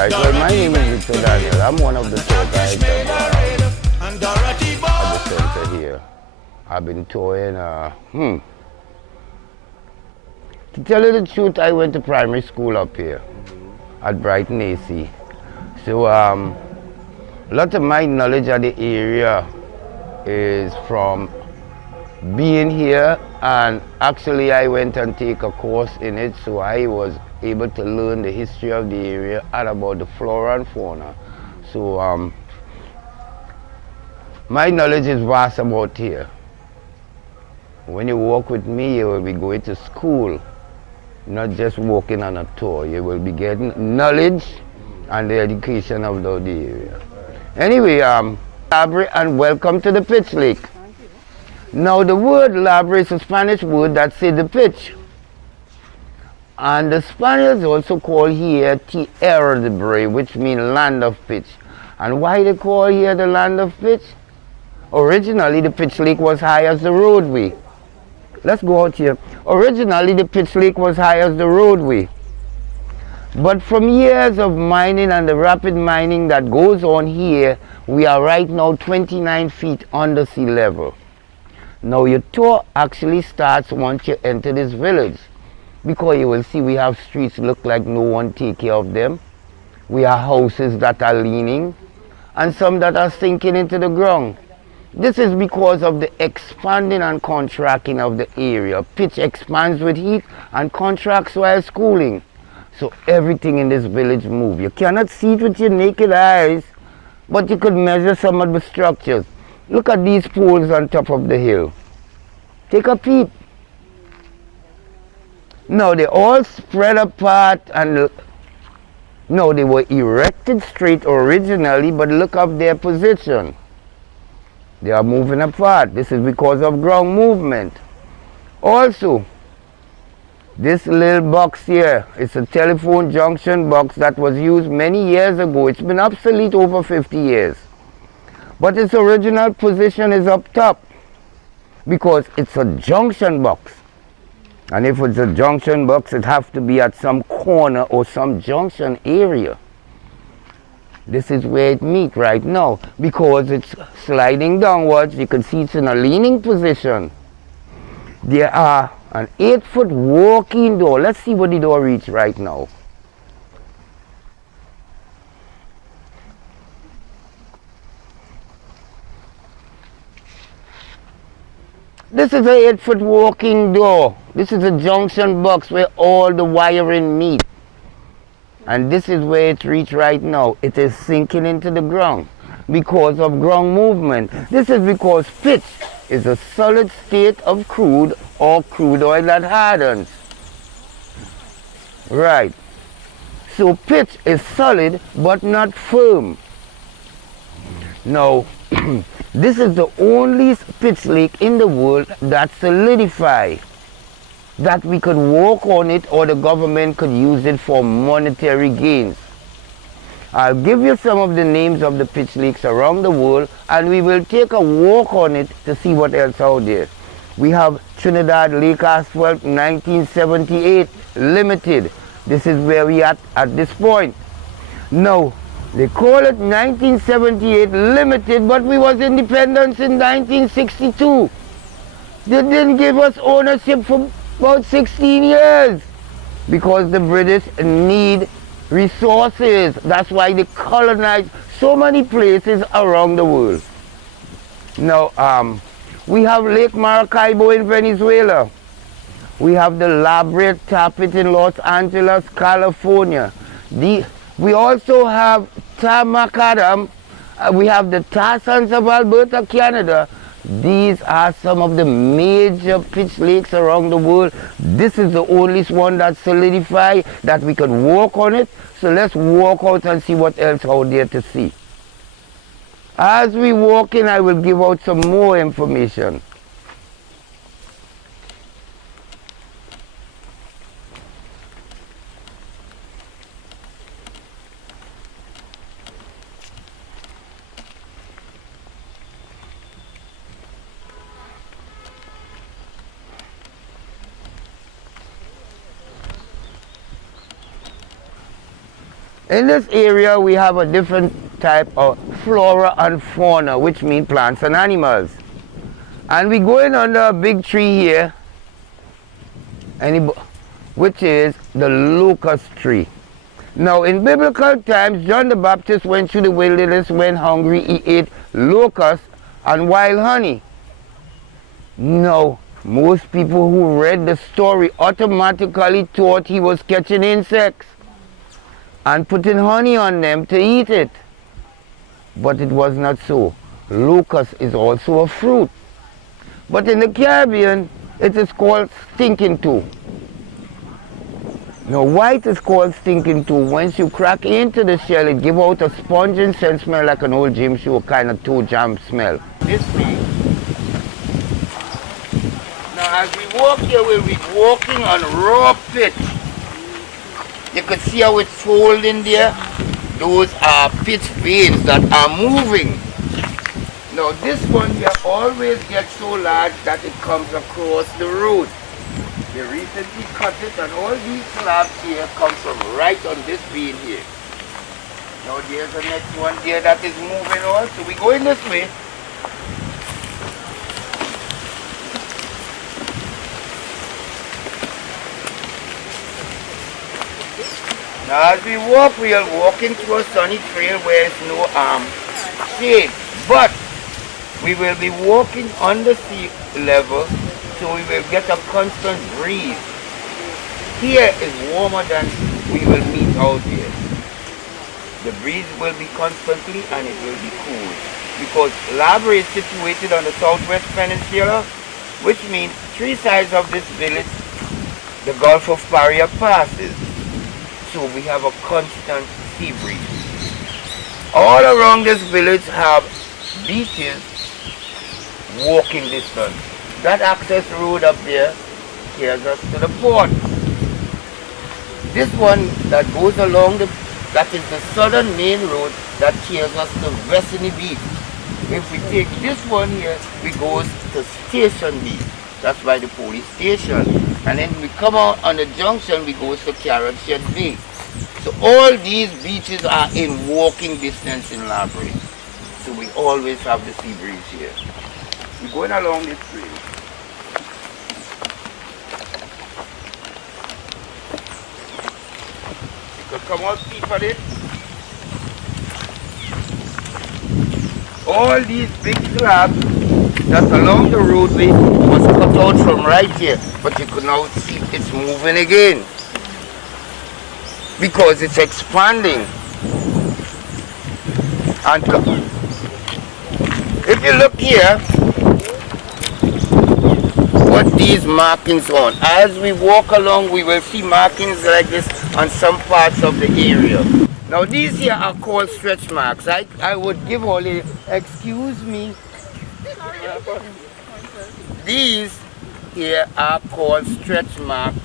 Alright, well, my name is Victor Daniel. I'm one of the tour guides at the center here. I've been touring, to tell you the truth, I went to primary school up here at Brighton AC. So, a lot of my knowledge of the area is from being here, and actually I went and take a course in it, so I was able to learn the history of the area and about the flora and fauna. So my knowledge is vast about here. When you walk with me, you will be going to school, not just walking on a tour. You will be getting knowledge and the education about the area. Anyway, labre and welcome to the pitch lake. Now the word labre is a Spanish word that says the pitch. And the Spaniards also call here Tierra de Bray, which means land of pitch. And why they call here the land of pitch? Originally the pitch lake was high as the roadway. Let's go out here. Originally the pitch lake was high as the roadway. But from years of mining and the rapid mining that goes on here, we are right now 29 feet under sea level. Now your tour actually starts once you enter this village, because you will see we have streets look like no one take care of them. We have houses that are leaning and some that are sinking into the ground. This is because of the expanding and contracting of the area. Pitch expands with heat and contracts while cooling. So everything in this village moves. You cannot see it with your naked eyes, but you could measure some of the structures. Look at these poles on top of the hill. Take a peep. No, they all spread apart, and no, they were erected straight originally, but look up their position. They are moving apart. This is because of ground movement. Also, this little box here is a telephone junction box that was used many years ago. It's been obsolete over 50 years. But its original position is up top because it's a junction box. And if it's a junction box, it has to be at some corner or some junction area. This is where it meets right now. Because it's sliding downwards, you can see it's in a leaning position. There are an 8-foot walk-in door. Let's see what the door reaches right now. This is a 8-foot walk-in door. This is a junction box where all the wiring meet. And this is where it reaches right now. It is sinking into the ground because of ground movement. This is because pitch is a solid state of crude or crude oil that hardens. Right. So pitch is solid but not firm. Now, this is the only pitch lake in the world that solidifies, that we could walk on it or the government could use it for monetary gains. I'll give you some of the names of the pitch lakes around the world, and we will take a walk on it to see what else out there. We have Trinidad Lake Asphalt 1978 Limited. This is where we are at this point. Now, they call it 1978 Limited, but we was independence in 1962. They didn't give us ownership for about 16 years because the British need resources. That's why they colonized so many places around the world. Now, we have Lake Maracaibo in Venezuela. We have the Labre Tapit in Los Angeles, California. We also have Tamacadam. We have the Tarsans of Alberta, Canada. These are some of the major pitch lakes around the world. This is the only one that's solidified, that we can walk on it. So let's walk out and see what else out there to see. As we walk in, I will give out some more information. In this area, we have a different type of flora and fauna, which mean plants and animals. And we going under a big tree here, which is the locust tree. Now, in biblical times, John the Baptist went to the wilderness when hungry. He ate locusts and wild honey. Now, most people who read the story automatically thought he was catching insects and putting honey on them to eat it. But it was not so. Locust is also a fruit. But in the Caribbean, it is called stinking toe. Now, why it is called stinking toe? Once you crack into the shell, it gives out a spongy scent, smell like an old gym show kind of toe jam smell. This way. Now, as we walk here, we'll be walking on raw pit. You can see how it's folding there. Those are pit veins that are moving. Now, this one here always gets so large that it comes across the road. They recently cut it, and all these slabs here come from right on this vein here. Now there's the next one there that is moving on. So we go in this way. Now as we walk, we are walking through a sunny trail where there's no shade. But we will be walking on the sea level, so we will get a constant breeze. Here is warmer than we will meet out there. The breeze will be constantly and it will be cool. Because Labre is situated on the southwest peninsula, which means three sides of this village, the Gulf of Paria passes. So we have a constant sea breeze. All around this village have beaches walking distance. That access road up there carries us to the port. This one that goes along that is the southern main road that carries us to Vestini Beach. If we take this one here, we go to Station Beach. That's by the police station. And then we come out on the junction, we go to Carrot Shed Bay. So all these beaches are in walking distance in Labre. So we always have the sea breeze here. We're going along this trail. You could come out deep at it. All these big slabs that's along the roadway was cut out from right here, but you could now see it's moving again because it's expanding. And if you look here, what these markings on. As we walk along, we will see markings like this on some parts of the area. Now these here are called stretch marks. I would give only, excuse me. These here are called stretch marks.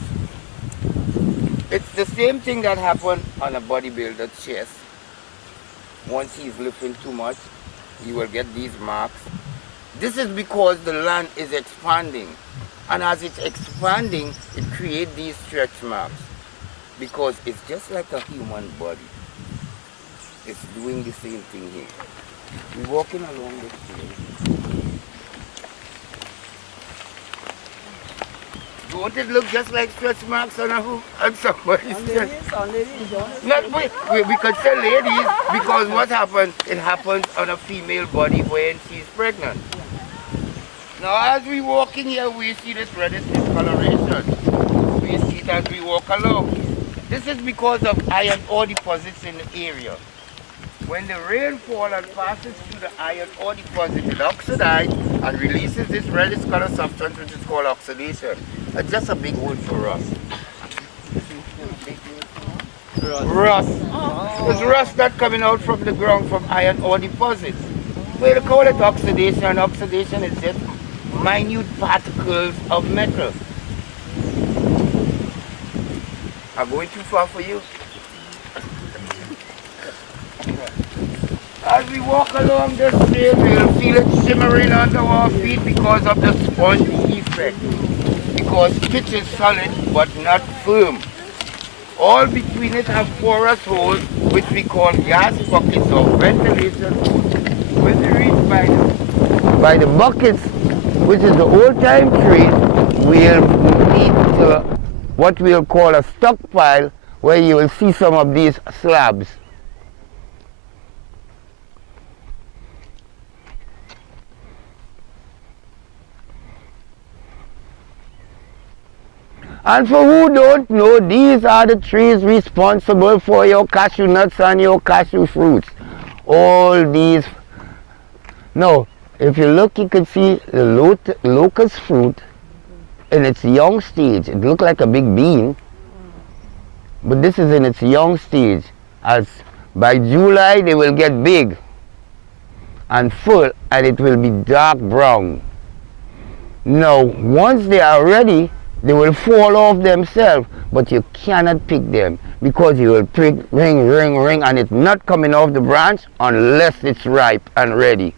It's the same thing that happened on a bodybuilder's chest. Once he's lifting too much, he will get these marks. This is because the land is expanding. And as it's expanding, it creates these stretch marks. Because it's just like a human body. It's doing the same thing here. We're walking along the trail. Don't it look just like stretch marks on somebody's chest? We could say ladies because what happens, it happens on a female body when she's pregnant. Now as we walk in here, we see this reddish discoloration. We see it as we walk along. This is because of iron ore deposits in the area. When the rain falls and passes through the iron ore deposit, it oxidizes and releases this reddish color substance which is called oxidation. It's just a big word for rust. Rust. There's rust that's coming out from the ground from iron ore deposits. Well, they call it oxidation. Oxidation is just minute particles of metal. I'm going too far for you. As we walk along this trail, we'll feel it shimmering under our feet because of the spongy effect. Because pitch is solid but not firm. All between it have porous holes, which we call gas buckets or ventilation. When we reach by the buckets, which is the old-time trade, we'll need to, what we'll call a stockpile, where you will see some of these slabs. And for who don't know, these are the trees responsible for your cashew nuts and your cashew fruits. All these. Now, if you look, you can see the locust fruit in its young stage. It looks like a big bean, but this is in its young stage. As by July, they will get big and full, and it will be dark brown. Now, once they are ready, they will fall off themselves, but you cannot pick them because you will pick ring, and it's not coming off the branch unless it's ripe and ready.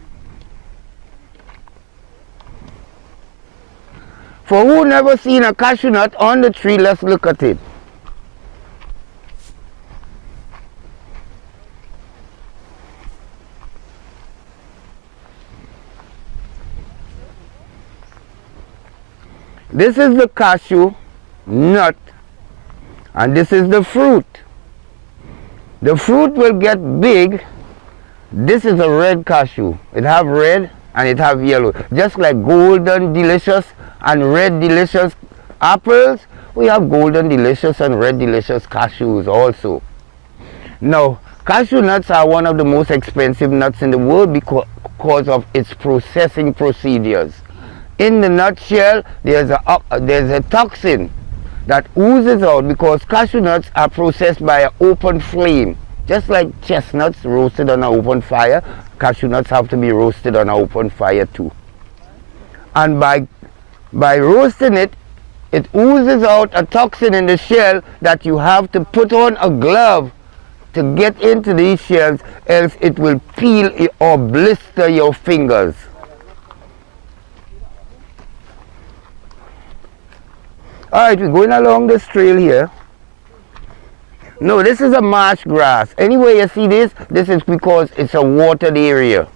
For who never seen a cashew nut on the tree, let's look at it. This is the cashew nut, and this is the fruit. The fruit will get big. This is a red cashew. It have red and it have yellow. Just like golden delicious and red delicious apples, we have golden delicious and red delicious cashews also. Now, cashew nuts are one of the most expensive nuts in the world because of its processing procedures. In the nutshell, there's a toxin that oozes out because cashew nuts are processed by an open flame. Just like chestnuts roasted on an open fire, cashew nuts have to be roasted on an open fire too. And by roasting it, it oozes out a toxin in the shell that you have to put on a glove to get into these shells, else it will peel or blister your fingers. Alright, we're going along this trail here. No, this is a marsh grass. Anyway you see this is because it's a watered area.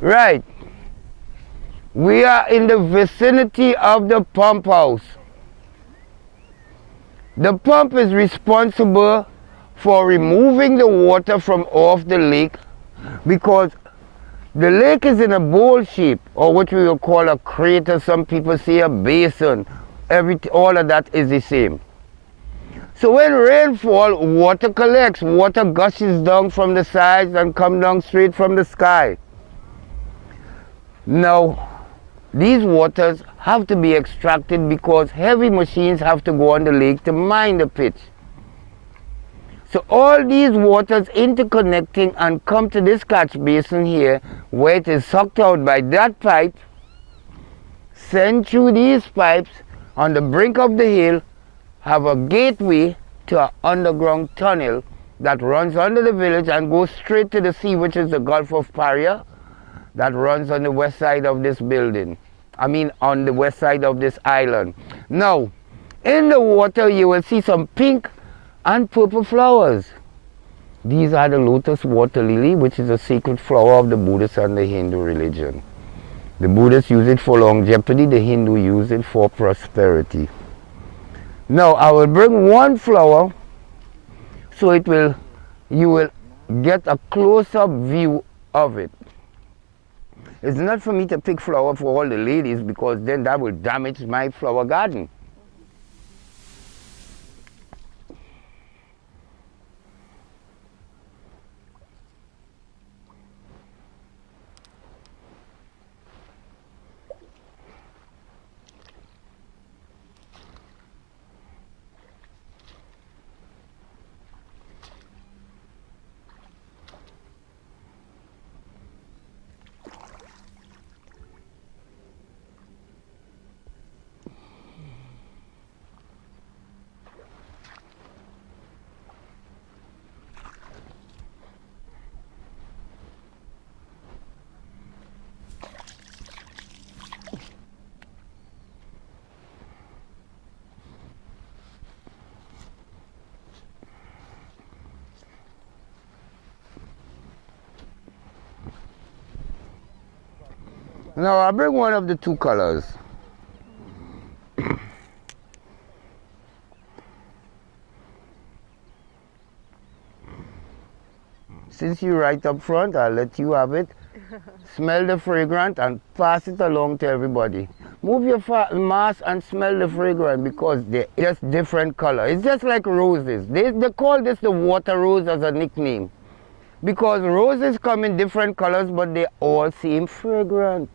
Right. We are in the vicinity of the pump house. The pump is responsible for removing the water from off the lake because the lake is in a bowl shape, or what we will call a crater. Some people say a basin. All of that is the same. So when rainfall, water collects, water gushes down from the sides and come down straight from the sky. Now, these waters have to be extracted because heavy machines have to go on the lake to mine the pit. So all these waters interconnecting and come to this catch basin here, where it is sucked out by that pipe, sent through these pipes on the brink of the hill, have a gateway to an underground tunnel that runs under the village and goes straight to the sea, which is the Gulf of Paria, that runs on the west side of this building. On the west side of this island. Now, in the water you will see some pink and purple flowers. These are the lotus water lily, which is a sacred flower of the Buddhist and the Hindu religion. The Buddhists use it for longevity, the Hindu use it for prosperity. Now, I will bring one flower so you will get a close-up view of it. It's not for me to pick flower for all the ladies because then that will damage my flower garden. Now I'll bring one of the two colors. Since you're right up front, I'll let you have it. Smell the fragrance and pass it along to everybody. Move your mask and smell the fragrance because they're just different color. It's just like roses. They call this the water rose as a nickname because roses come in different colors, but they all seem fragrant.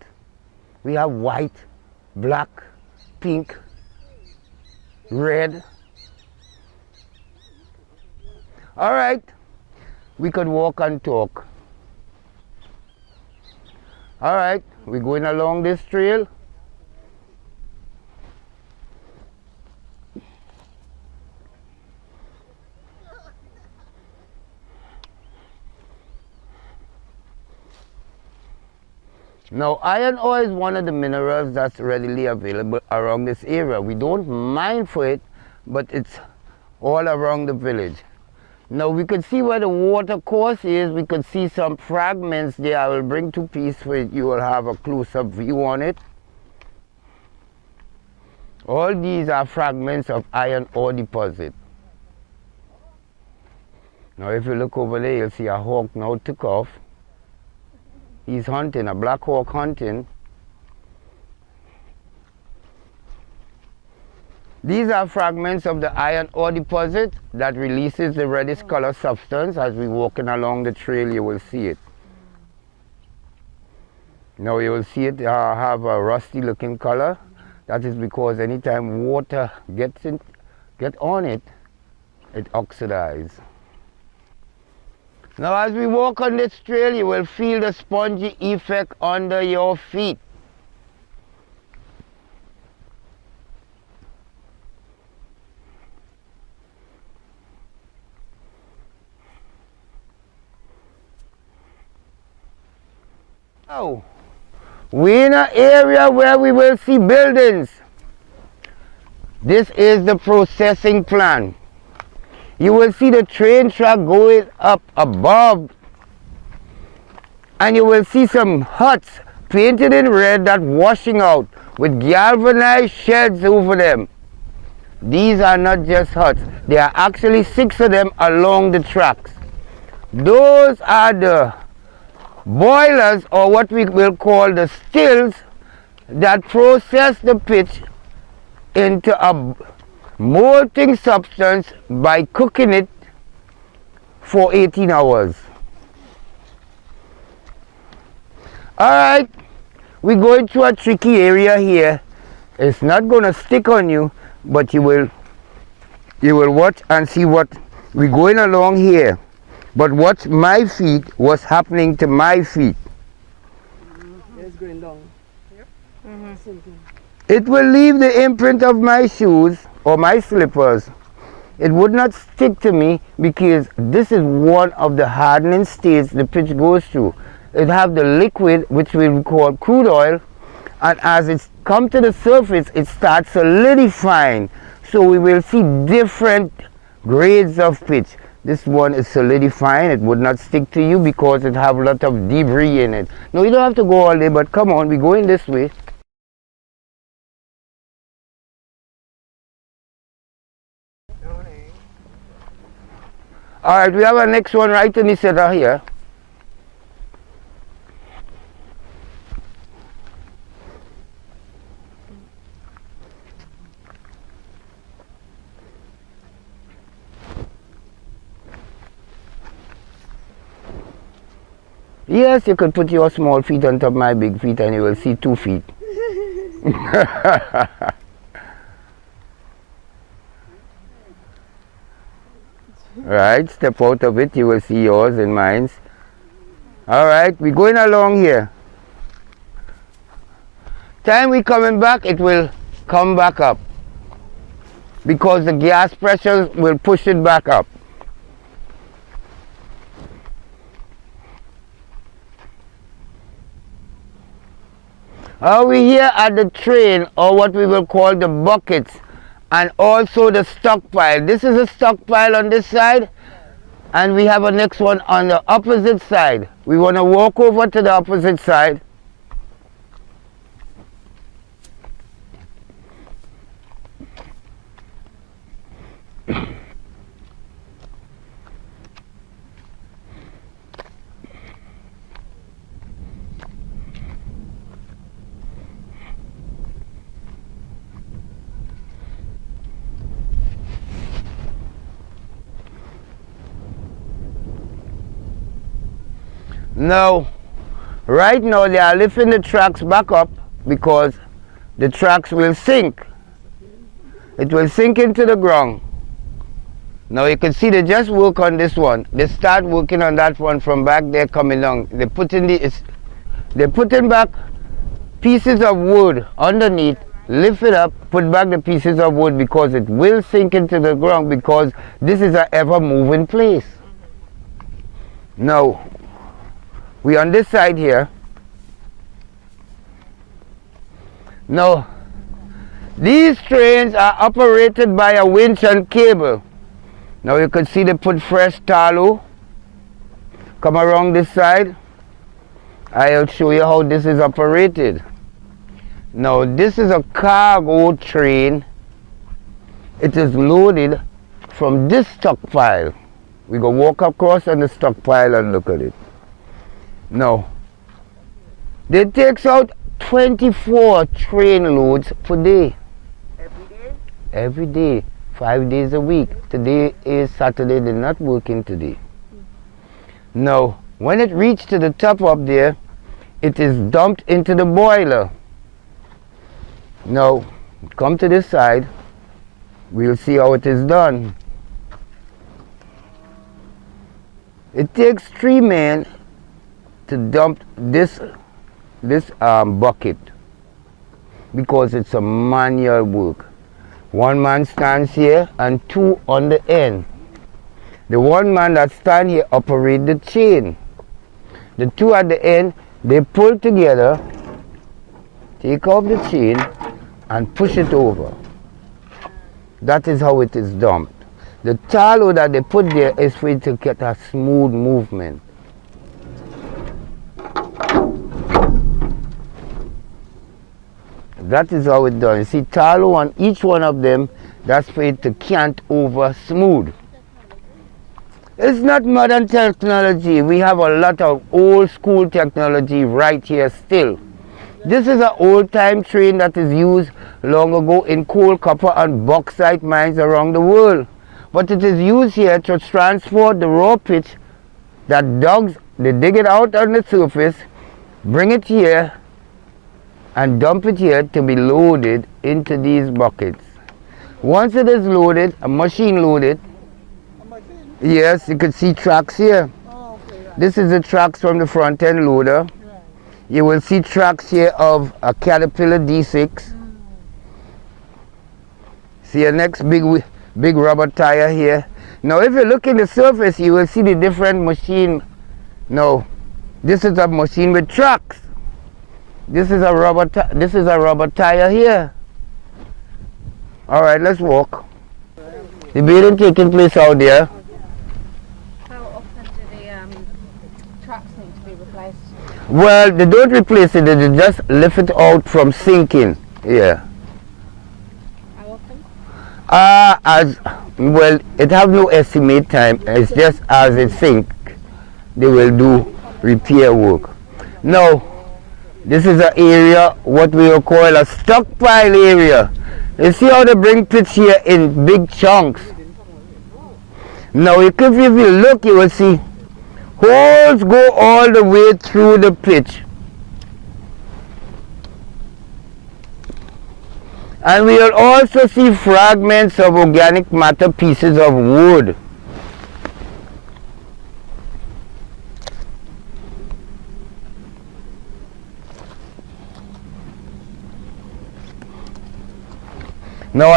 We have white, black, pink, red. All right, we could walk and talk. All right, we're going along this trail. Now, iron ore is one of the minerals that's readily available around this area. We don't mine for it, but it's all around the village. Now, we could see where the water course is. We could see some fragments there. I will bring to piece for it. You will have a close-up view on it. All these are fragments of iron ore deposit. Now, if you look over there, you'll see a hawk now took off. He's hunting, a black hawk hunting. These are fragments of the iron ore deposit that releases the reddish color substance. As we're walking along the trail, you will see it. Now you will see it have a rusty looking color. That is because anytime water get on it, it oxidizes. Now as we walk on this trail, you will feel the spongy effect under your feet. Oh, we're in an area where we will see buildings. This is the processing plant. You will see the train track going up above, and you will see some huts painted in red that washing out with galvanized sheds over them. These are not just huts, there are actually 6 of them along the tracks. Those are the boilers, or what we will call the stills, that process the pitch into a molting substance by cooking it for 18 hours. Alright, we're going through a tricky area here. It's not going to stick on you, but you will watch and see what we're going along here. But what's my feet, what's happening to my feet. It's going down. Yep. It will leave the imprint of my shoes or my slippers. It would not stick to me because this is one of the hardening states the pitch goes through. It have the liquid, which we call crude oil, and as it comes to the surface, it starts solidifying. So we will see different grades of pitch. This one is solidifying. It would not stick to you because it have a lot of debris in it. No, you don't have to go all day, but come on, we're going this way. Alright, we have our next one right in the center here. Yes, you could put your small feet on top of my big feet and you will see 2 feet. Right, step out of it, you will see yours and mine. Alright, we're going along here. Time we coming back, it will come back up because the gas pressure will push it back up. Are we here at the train, or what we will call the buckets, and also the stockpile. This is a stockpile on this side, and we have a next one on the opposite side. We want to walk over to the opposite side. Now, right now they are lifting the tracks back up because the tracks will sink. It will sink into the ground. Now you can see they just work on this one. They start working on that one from back there coming down. They're putting back pieces of wood underneath, lift it up, put back the pieces of wood because it will sink into the ground because this is an ever moving place. Now, we on this side here. Now, these trains are operated by a winch and cable. Now you can see they put fresh tallow. Come around this side. I'll show you how this is operated. Now this is a cargo train. It is loaded from this stockpile. We go walk across on the stockpile and look at it. Now, they takes out 24 train loads per day. Every day? Every day, 5 days a week. Today is Saturday, they're not working today. Now, when it reaches to the top up there, it is dumped into the boiler. Now, come to this side, we'll see how it is done. It takes 3 men to dump this bucket because it's a manual work. 1 man stands here and 2 on the end. The 1 man that stands here operates the chain. The 2 at the end, they pull together, take off the chain and push it over. That is how it is dumped. The tallow that they put there is for it to get a smooth movement. That is how it's done. You see tallow on each one of them, that's for it to cant over smooth. It's not modern technology. We have a lot of old school technology right here still. This is an old time train that is used long ago in coal, copper and bauxite mines around the world. But it is used here to transport the raw pitch that dogs, they dig it out on the surface, bring it here and dump it here to be loaded into these buckets. Once it is loaded, a machine loaded, yes, you can see tracks here. Oh, okay, right. This is the tracks from the front end loader. Right. You will see tracks here of a Caterpillar D6. See a next big rubber tire here. Now if you look in the surface, you will see the different machine. Now, this is a machine with tracks. This is a rubber tire here. All right, let's walk. The building taking place out there. How often do the tracks need to be replaced? Well, they don't replace it, they just lift it out from sinking. Yeah. How often? Well, it have no estimate time. It's just as it sink, they will do repair work. Now, this is an area what we will call a stockpile area. You see how they bring pitch here in big chunks. Now, if you look, you will see holes go all the way through the pitch. And we will also see fragments of organic matter, pieces of wood. Now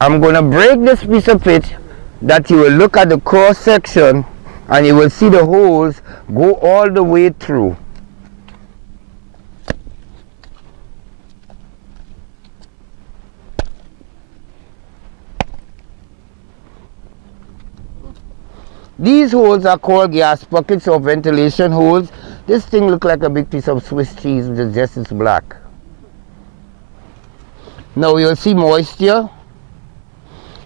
I'm going to break this piece of pitch that you will look at the cross section and you will see the holes go all the way through. These holes are called gas pockets or ventilation holes. This thing looks like a big piece of Swiss cheese, just it's black. Now you'll see moisture,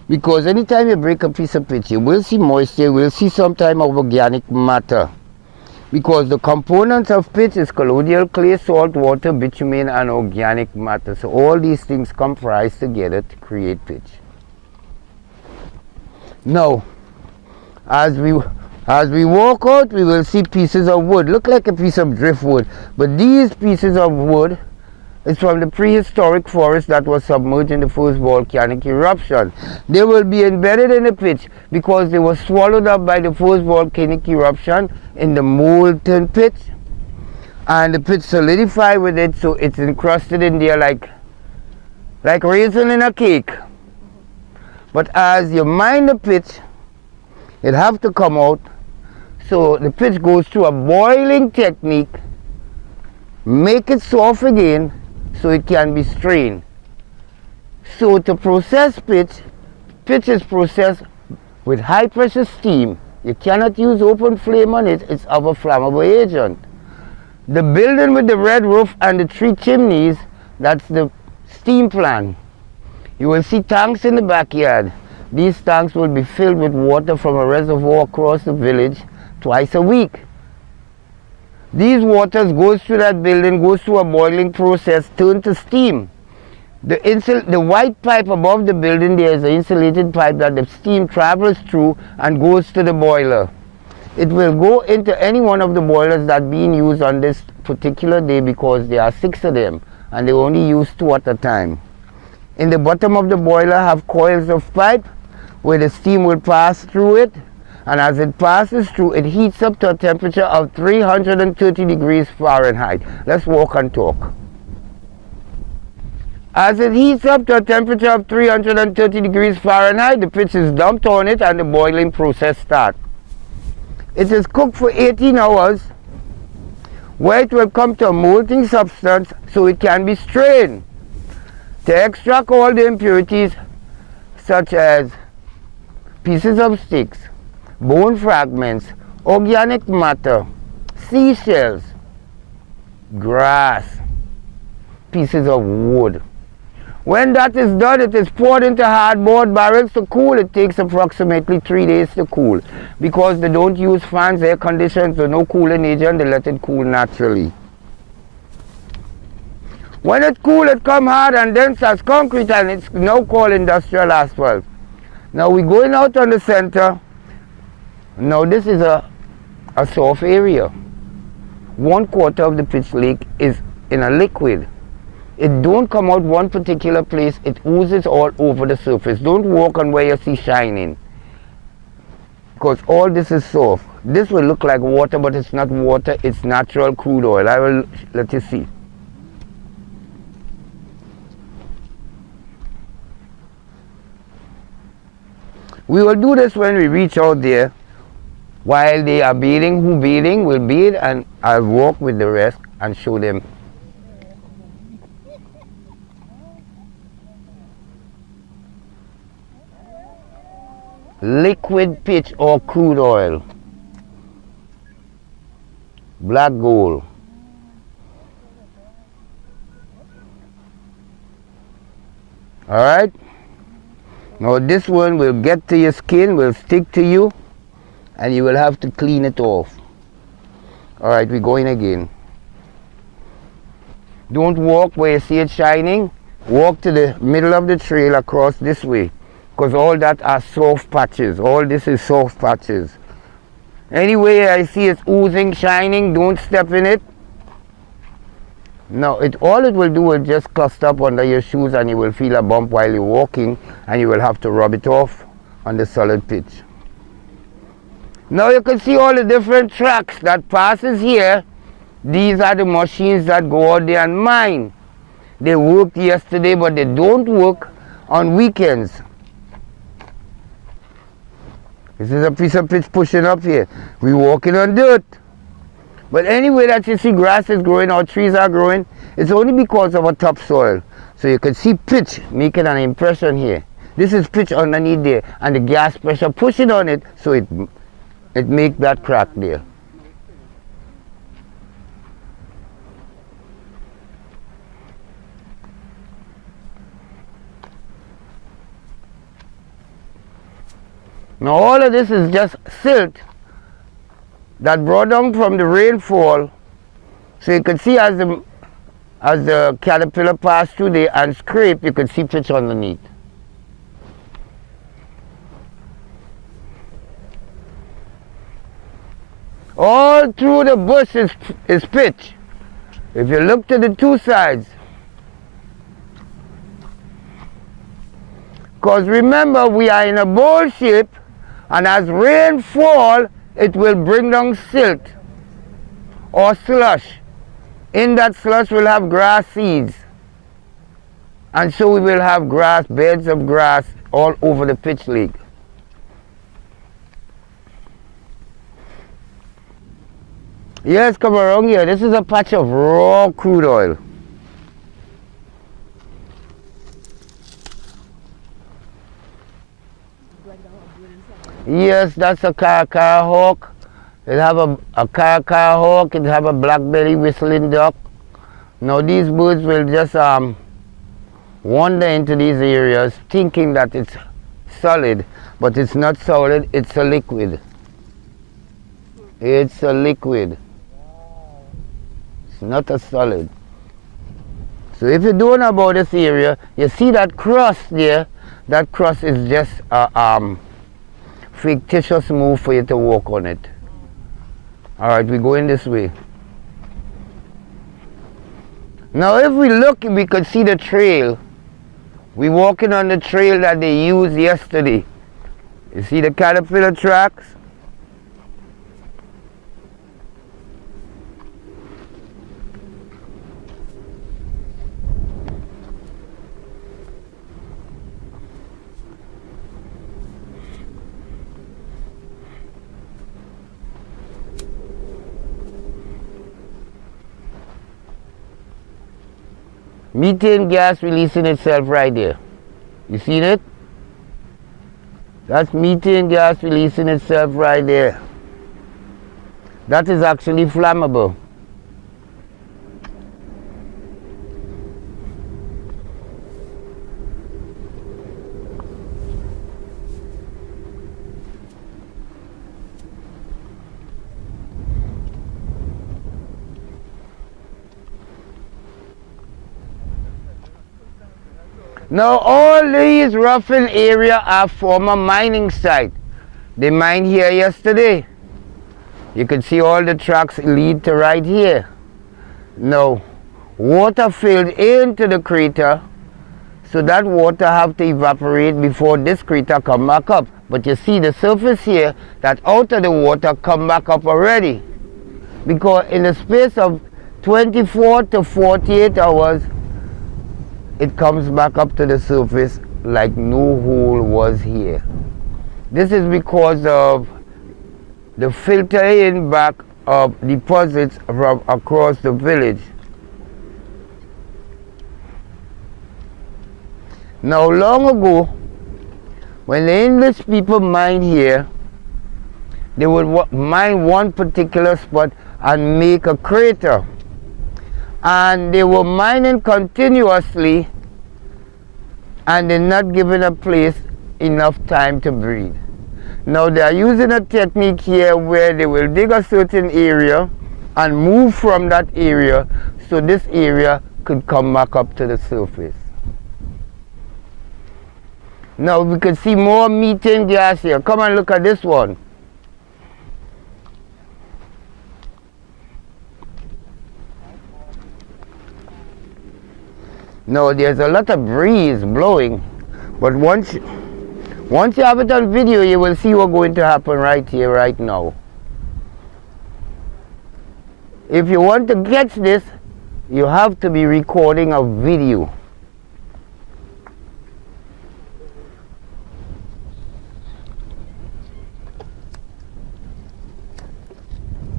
because anytime you break a piece of pitch, you will see moisture, you will see some type of organic matter. Because the components of pitch is colloidal clay, salt, water, bitumen, and organic matter. So all these things comprise together to create pitch. Now, as we As we walk out, we will see pieces of wood. Look like a piece of driftwood. But these pieces of wood is from the prehistoric forest that was submerged in the first volcanic eruption. They will be embedded in the pitch because they were swallowed up by the first volcanic eruption in the molten pit. And the pitch solidified with it, so it's encrusted in there like raisin in a cake. But as you mine the pitch, it have to come out. So the pitch goes through a boiling technique, make it soft again so it can be strained. So to process pitch is processed with high pressure steam. You cannot use open flame on it, it's of a flammable agent. The building with the red roof and the 3 chimneys, that's the steam plant. You will see tanks in the backyard. These tanks will be filled with water from a reservoir across the village twice a week. These waters goes through that building, goes through a boiling process, turn to steam. The white pipe above the building, there is an insulated pipe that the steam travels through and goes to the boiler. It will go into any one of the boilers that being used on this particular day because there are 6 of them and they only use 2 at a time. In the bottom of the boiler have coils of pipe where the steam will pass through it, and as it passes through, it heats up to a temperature of 330 degrees Fahrenheit. Let's walk and talk. As it heats up to a temperature of 330 degrees Fahrenheit, the pitch is dumped on it and the boiling process starts. It is cooked for 18 hours, where it will come to a molting substance so it can be strained to extract all the impurities such as pieces of sticks, bone fragments, organic matter, seashells, grass, pieces of wood. When that is done, it is poured into hardboard barrels to cool. It takes approximately 3 days to cool because they don't use fans, air conditioners, or no cooling agent. They let it cool naturally. When it cools, it comes hard and dense as concrete, and it's now called industrial asphalt. Now we're going out on the center. Now this is a soft area. 1/4 of the pitch lake is in a liquid. It don't come out one particular place, it oozes all over the surface. Don't walk on where you see shining, because all this is soft. This will look like water, but it's not water, it's natural crude oil. I will let you see. We will do this when we reach out there. While they are bathing, who bathing will bathe, and I'll walk with the rest and show them. Liquid pitch or crude oil, black gold. All right, now this one will get to your skin, will stick to you, and you will have to clean it off. All right, we're going again. Don't walk where you see it shining. Walk to the middle of the trail across this way, because all that are soft patches. All this is soft patches. Anyway, I see it's oozing, shining, don't step in it. No, all it will do is just cluster up under your shoes, and you will feel a bump while you're walking, and you will have to rub it off on the solid pitch. Now you can see all the different tracks that passes here. These are the machines that go out there and mine. They worked yesterday, but they don't work on weekends. This is a piece of pitch pushing up here. We're walking on dirt. But anyway that you see grass is growing or trees are growing, it's only because of a topsoil. So you can see pitch making an impression here. This is pitch underneath there, and the gas pressure pushing on it, so it makes that crack there. Now all of this is just silt that brought down from the rainfall. So you can see as the caterpillar passed through there and scrape, you can see pitch underneath. All through the bush is pitch. If you look to the two sides. Because remember, we are in a bowl shape, and as rain fall, it will bring down silt or slush. In that slush we'll have grass seeds. And so we will have grass, beds of grass all over the pitch lake. Yes, come around here. This is a patch of raw crude oil. Yes, that's a car hawk. It have a car hawk. It have a black-belly whistling duck. Now these birds will just wander into these areas thinking that it's solid, but it's not solid. It's a liquid. It's a liquid. It's not a solid. So if you don't know about this area, you see that cross there. That cross is just a fictitious move for you to walk on it. All right, we're going this way. Now if we look, we could see the trail. We're walking on the trail that they used yesterday. You see the caterpillar tracks? Methane gas releasing itself right there. You seen it? That's methane gas releasing itself right there. That is actually flammable. Now all these roughened area are former mining site. They mined here yesterday. You can see all the tracks lead to right here. Now water filled into the crater, so that water have to evaporate before this crater come back up. But you see the surface here, that out of the water come back up already. Because in the space of 24 to 48 hours, it comes back up to the surface like no hole was here. This is because of the filtering back of deposits from across the village. Now long ago, when the English people mined here, they would mine one particular spot and make a crater. And they were mining continuously, and they're not giving a place enough time to breathe. Now they are using a technique here where they will dig a certain area and move from that area so this area could come back up to the surface. Now we can see more methane gas here. Come and look at this one. No, there's a lot of breeze blowing, but once you have it on video, you will see what's going to happen right here, right now. If you want to catch this, you have to be recording a video.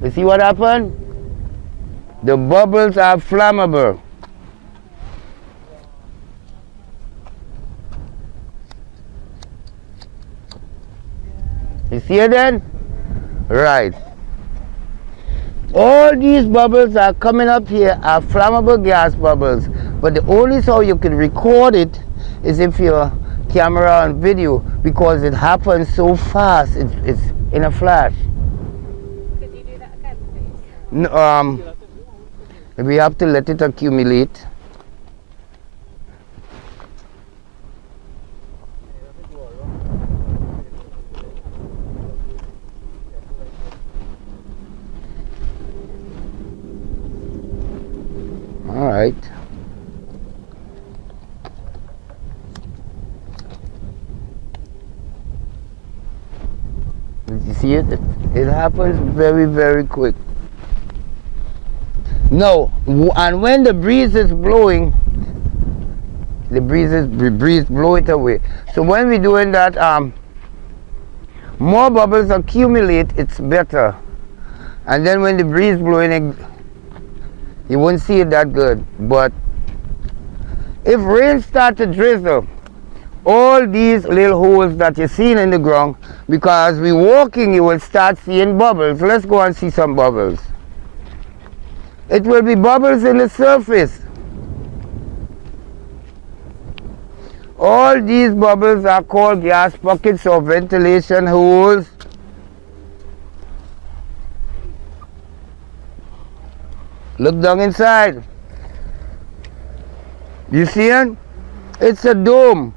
You see what happened? The bubbles are flammable. You see it then? Right. All these bubbles are coming up here are flammable gas bubbles, but the only how you can record it is if your camera and video, because it happens so fast. It's in a flash. Could you do that again, please? No, we have to let it accumulate. right? You see it? It happens very, very quick. No, and when the breeze is blowing, the breeze blow it away. So when we're doing that, more bubbles accumulate, it's better. And then when the breeze blowing, you won't see it that good. But if rain start to drizzle, all these little holes that you're seeing in the ground, because we're walking, you will start seeing bubbles. Let's go and see some bubbles. It will be bubbles in the surface. All these bubbles are called gas pockets or ventilation holes. Look down inside. You see it? It's a dome.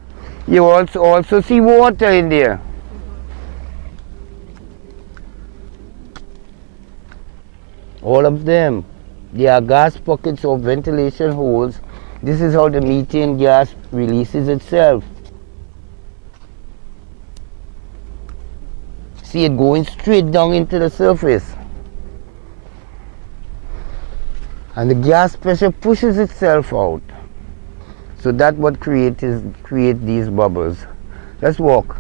You also see water in there. All of them. They are gas pockets or ventilation holes. This is how the methane gas releases itself. See it going straight down into the surface. And the gas pressure pushes itself out. So that's what create these bubbles. Let's walk.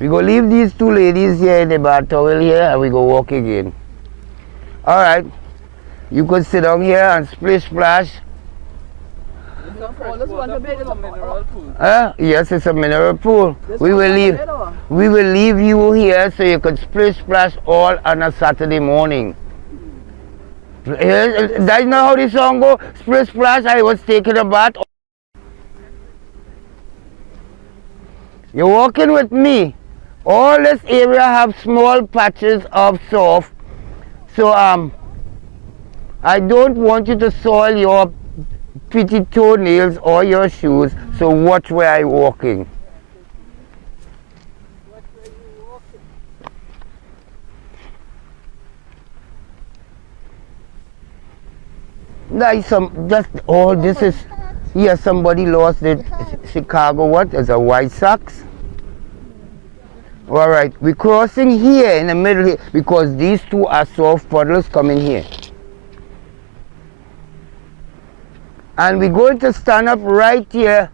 We go leave these two ladies here in the bath towel here and we go walk again. Alright. You could sit down here and splish splash. Yes, it's a mineral pool. We will leave you here so you could splish splash all on a Saturday morning. That's not how the song go. Splish splash, I was taking a bath. You're walking with me. All this area have small patches of soft. So I don't want you to soil your pretty toenails or your shoes. So watch where I'm walking. This is, here somebody lost it. Chicago, what? It's a White Sox. All right, we're crossing here in the middle here because these two are soft puddles coming here. And we're going to stand up right here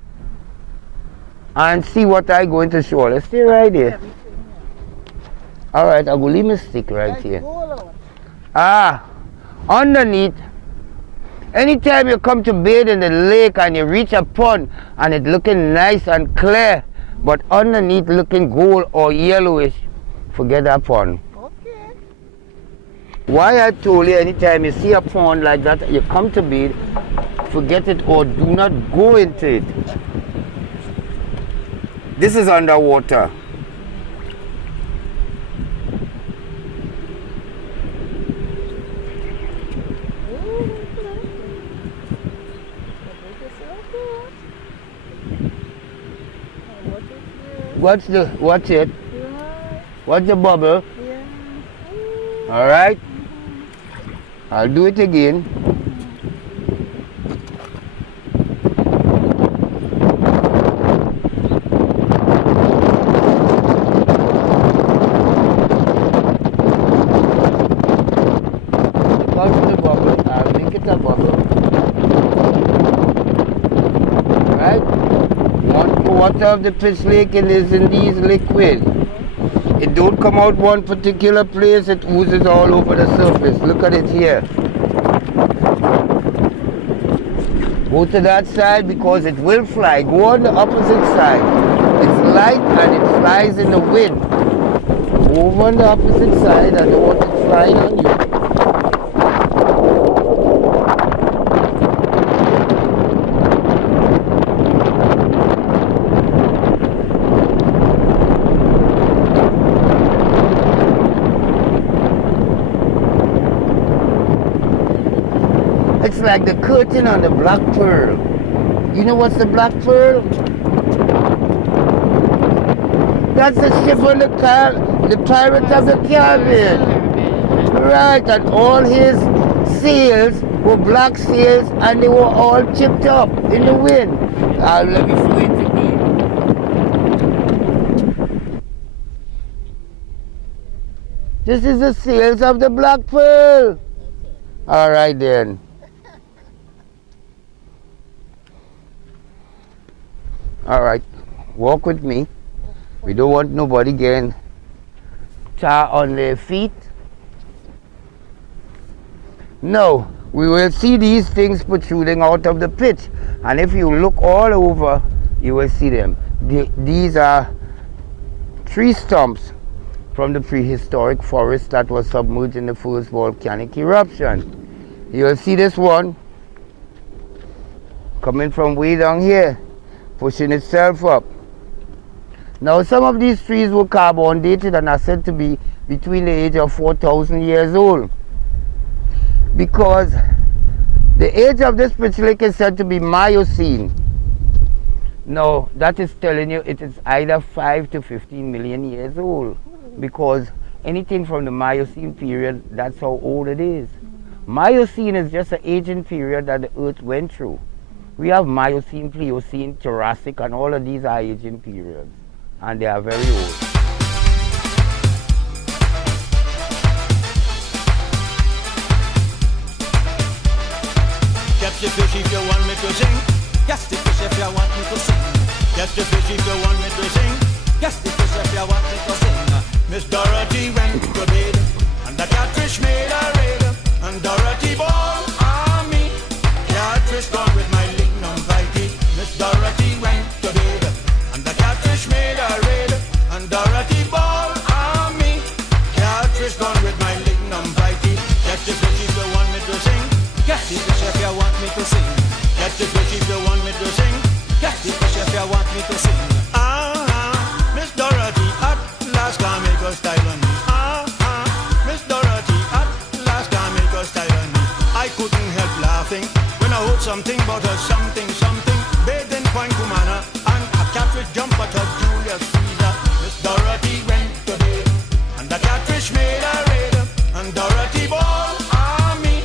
and see what I'm going to show. Let's stay right here. All right, I'll go leave my stick right here. Underneath, anytime you come to bathe in the lake and you reach a pond and it's looking nice and clear, but underneath looking gold or yellowish, forget that pond. Okay. Why I told you anytime you see a pond like that, you come to bathe, forget it or do not go into it. This is underwater. What's it? What's the bubble? All right. I'll do it again. Come to the bubble. I'll make it a bubble. All right. Water of the fish lake is in these liquid. It don't come out one particular place, it oozes all over the surface. Look at it here. Go to that side because it will fly. Go on the opposite side. It's light and it flies in the wind. Move on the opposite side and the water flying on you. It's like the curtain on the black pearl. You know what's the black pearl? That's the ship on the Pirates of the Caribbean. Right, and all his sails were black sails and they were all chipped up in the wind. Let me show it again. This is the sails of the Black Pearl. All right then. All right, walk with me. We don't want nobody getting tar on their feet. No, we will see these things protruding out of the pit. And if you look all over, you will see them. These are tree stumps from the prehistoric forest that was submerged in the first volcanic eruption. You will see this one coming from way down here, pushing itself up. Now some of these trees were carbon dated and are said to be between the age of 4,000 years old, because the age of this pitch lake is said to be Miocene. Now that is telling you it is either 5 to 15 million years old, because anything from the Miocene period, that's how old it is. Miocene is just an aging period that the earth went through. We have Miocene, Pliocene, Jurassic, and all of these are aging periods, and they are very old. Catch the fish if you want me to sing. Catch the fish if you want me to sing. Catch the fish if you want me to sing. Catch the fish if you want me to sing. Miss Dorothy went to bed, and the catfish made a raid, and Dorothy ball on me. Catfish gone with my lignum vitae. Miss Dorothy went to bed, and the catfish made a raid, and Dorothy ball on me. Catfish gone with my lignum vitae. Catch the fish if you want me to sing. Catch the fish if you want me to sing. Catch the fish if you want me to sing. Catch the fish if you want me to sing. Miss Dorothy at last can make us style on me. Miss Dorothy at last can make us style on me. I couldn't help laughing when I heard something about a something. Bathed in Point Cumana and a catfish jump out of Julius Caesar. Miss Dorothy went to bed, and the catfish made a raid, and Dorothy ball on me.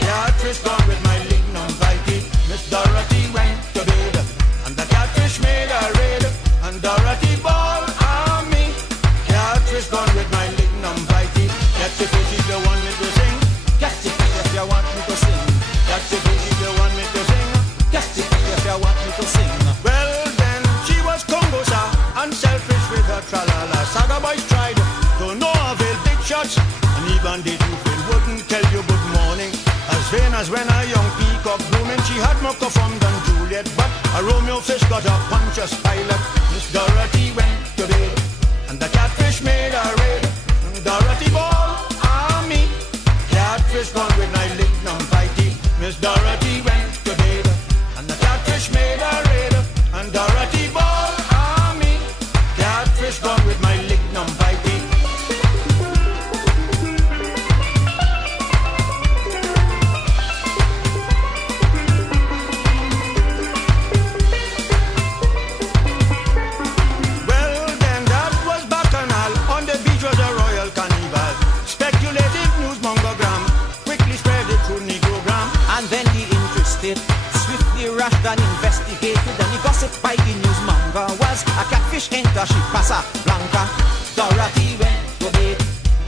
Catfish gone with my lignum vitae. Miss Dorothy went to bed, and the catfish made a raid, and Dorothy ball on me. Catfish gone with my lignum vitae. Catch the fish if you want me to sing. Catch the fish if you want me to sing. Catch the fish if you want me to sing. Catch the fish if you want me to sing. Well then, she was Congosa, unselfish with her tralala. Saga boys tried to no avail, big shots, and even the Dufin wouldn't tell you good morning. As vain as when a young peacock blooming, she had more from than Juliet, but a Romeo fish got a Pontius Pilate. Miss Dorothy went to bed, and the catfish made a raid, and Dorothy ball on me. Catfish gone with my lignum vitae. Miss Dorothy went to bed, and the catfish made a raid, and Dorothy ball on me. Catfish gone with my lignum vitae. Well then, that was bacchanal. On the beach was a royal carnival. Speculative newsmongergram quickly spread it through Negrogram. And then the interested swiftly rushed and investigated, and the gossip by the newsmonger was a catfish enter she pasa blanca. Dorothy went to bed,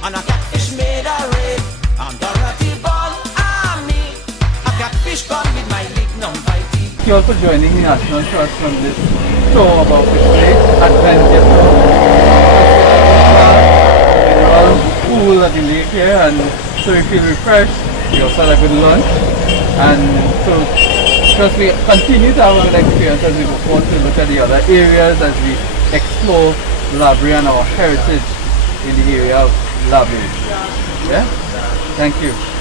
and a catfish made a raid, and Dorothy ball on me. A catfish gone with my lignum vitae. Thank you all for joining the National Trust from this show about this place, Adventure. mineral pool at the lake here, and so you feel refreshed. You also had a good lunch, and so trust me, continue to have a good experience as we go on to look at the other areas as we explore Labrie and our heritage in the area of Labrie. Yeah? Thank you.